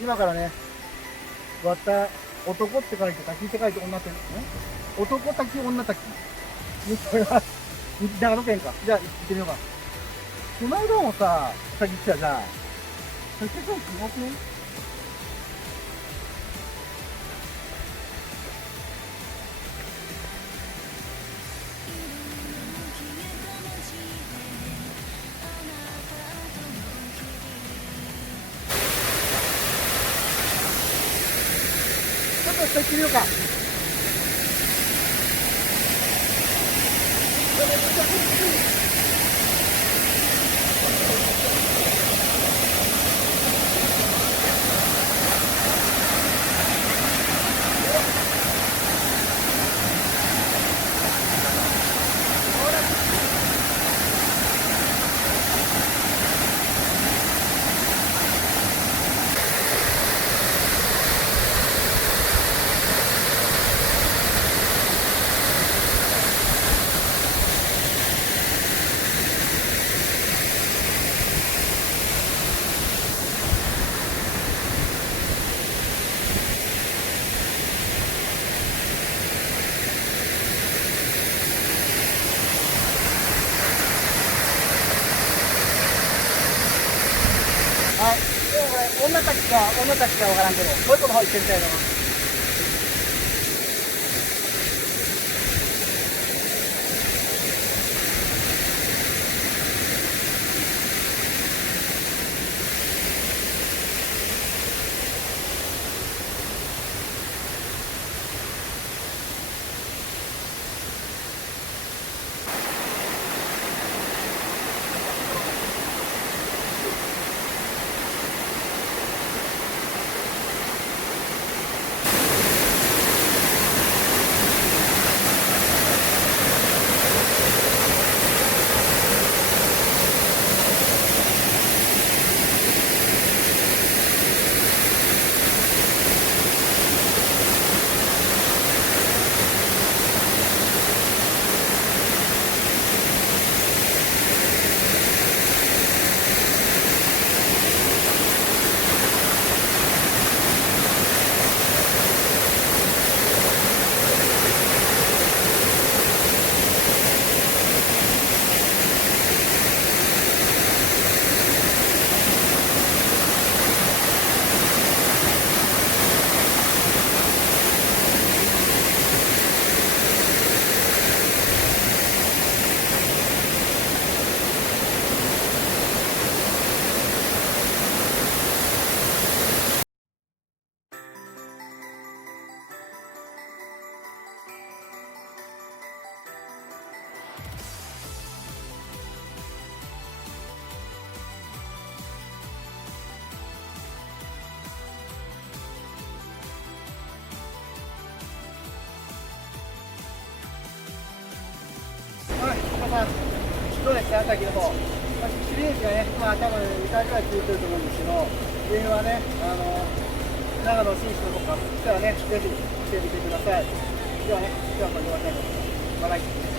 今からね、わた、男って書いて、滝って書いて、女って、男滝、女滝。これは、長野県か。じゃあ、行ってみようか。この間もさ、滝来たじゃん。滝さん、すごくね。ちょっと下行ってみようか。はい。でもこれ、女たちかわからんけど、もう一個の方行ってみたいな。はい、皆さん、どうですか、滝の方。シリーズがね、多分2回ぐらい続いてると思うんですけど、上はね、長野新市の方から来たらね、ぜひ来てみてください。ではね、今日はこれで終わりたいと思います。バイバイ。